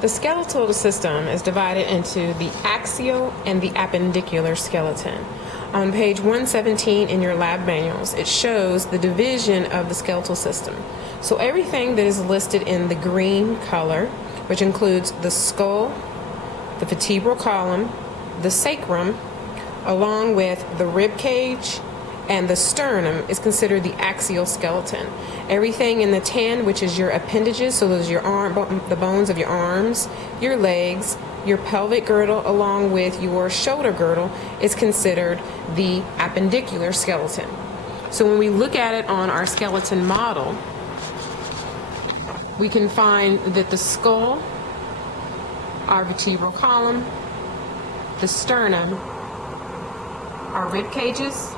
The skeletal system is divided into the axial and the appendicular skeleton. On page 117 in your lab manuals, it shows the division of the skeletal system. So everything that is listed in the green color, which includes the skull, the vertebral column, the sacrum, along with the rib cage and the sternum, is considered the axial skeleton. Everything in the tan, which is your appendages, so those are the bones of your arms, your legs, your pelvic girdle, along with your shoulder girdle, is considered the appendicular skeleton. So when we look at it on our skeleton model, we can find that the skull, our vertebral column, the sternum, our rib cages,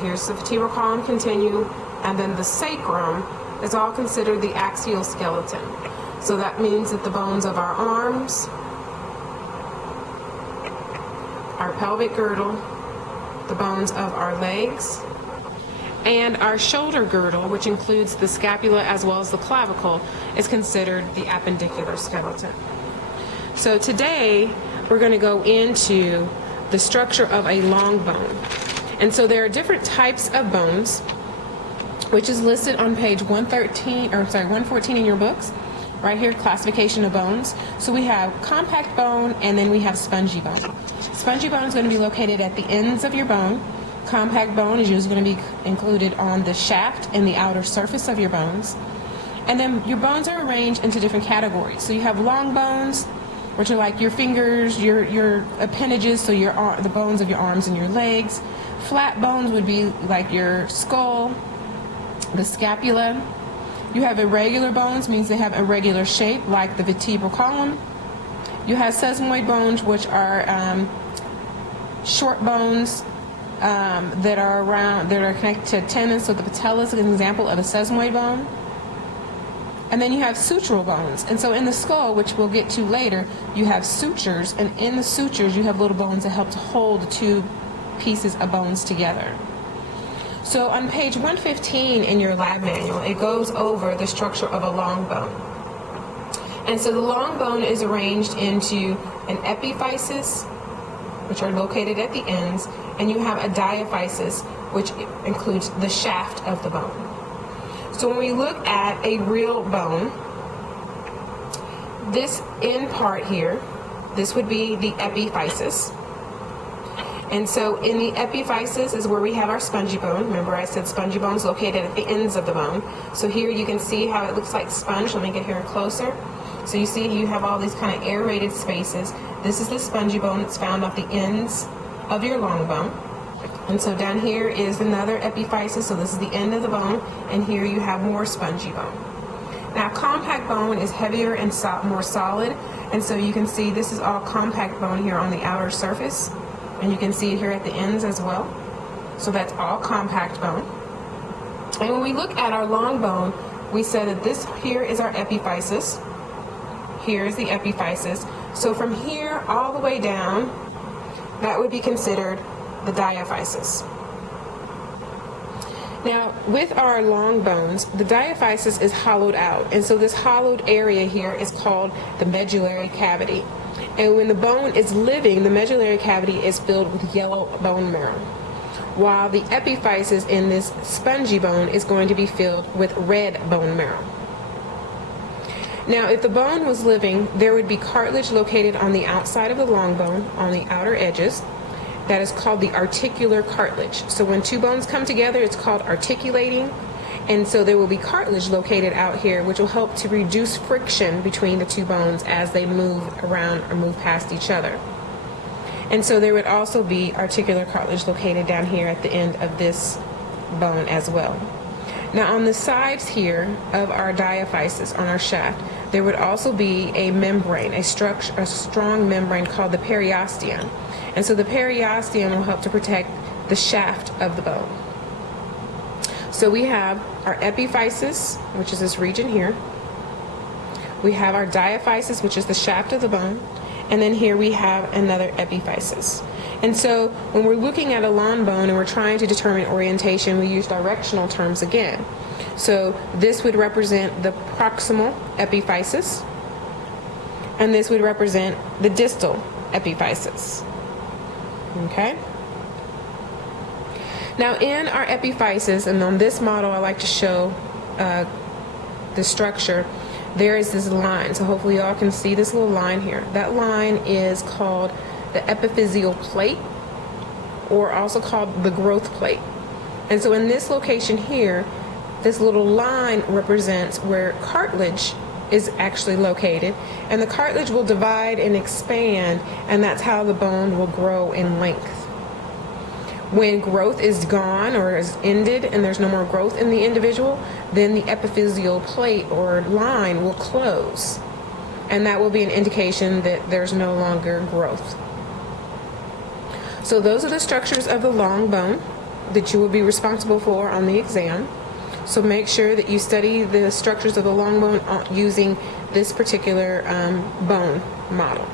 here's the vertebral column continue, and then the sacrum is all considered the axial skeleton. So that means that the bones of our arms, our pelvic girdle, the bones of our legs, and our shoulder girdle, which includes the scapula as well as the clavicle, is considered the appendicular skeleton. So today we're going to go into the structure of a long bone. And so there are different types of bones, which is listed on page 114 in your books. Right here, classification of bones. So we have compact bone, and then we have spongy bone. Spongy bone is going to be located at the ends of your bone. Compact bone is usually going to be included on the shaft and the outer surface of your bones. And then your bones are arranged into different categories. So you have long bones, which are like your fingers, your appendages, so the bones of your arms and your legs. Flat bones would be like your skull, the scapula. You have irregular bones, means they have irregular shape, like the vertebral column. You have sesamoid bones, which are short bones that are connected to tendons. So the patella is an example of a sesamoid bone. And then you have sutural bones. And so in the skull, which we'll get to later, you have sutures, and in the sutures you have little bones that help to hold the two pieces of bones together. So on page 115 in your lab manual, it goes over the structure of a long bone. And so the long bone is arranged into an epiphysis, which are located at the ends, and you have a diaphysis, which includes the shaft of the bone. So when we look at a real bone, this end part here, this would be the epiphysis. And so in the epiphysis is where we have our spongy bone. Remember I said spongy bone is located at the ends of the bone. So here you can see how it looks like sponge. Let me get here closer. So you see you have all these kind of aerated spaces. This is the spongy bone that's found at the ends of your long bone. And so down here is another epiphysis. So this is the end of the bone. And here you have more spongy bone. Now compact bone is heavier and more solid. And so you can see this is all compact bone here on the outer surface. And you can see it here at the ends as well. So that's all compact bone. And when we look at our long bone, we said that this here is our epiphysis. Here is the epiphysis. So from here all the way down, that would be considered the diaphysis. Now, with our long bones, the diaphysis is hollowed out. And so this hollowed area here is called the medullary cavity. And when the bone is living, the medullary cavity is filled with yellow bone marrow, while the epiphysis in this spongy bone is going to be filled with red bone marrow. Now, if the bone was living, there would be cartilage located on the outside of the long bone, on the outer edges. That is called the articular cartilage. So when two bones come together, it's called articulating. And so there will be cartilage located out here, which will help to reduce friction between the two bones as they move around or move past each other. And so there would also be articular cartilage located down here at the end of this bone as well. Now on the sides here of our diaphysis, on our shaft, there would also be a membrane, a strong membrane called the periosteum. And so the periosteum will help to protect the shaft of the bone. So we have our epiphysis, which is this region here. We have our diaphysis, which is the shaft of the bone. And then here we have another epiphysis. And so when we're looking at a long bone and we're trying to determine orientation, we use directional terms again. So this would represent the proximal epiphysis. and this would represent the distal epiphysis. Okay? Now in our epiphysis, and on this model I like to show the structure, there is this line. So hopefully y'all can see this little line here. That line is called the epiphyseal plate, or also called the growth plate. And so in this location here, this little line represents where cartilage is actually located, and the cartilage will divide and expand, and that's how the bone will grow in length. When growth is gone or is ended and there's no more growth in the individual, then the epiphyseal plate or line will close, and that will be an indication that there's no longer growth. So those are the structures of the long bone that you will be responsible for on the exam. So make sure that you study the structures of the long bone using this particular bone model.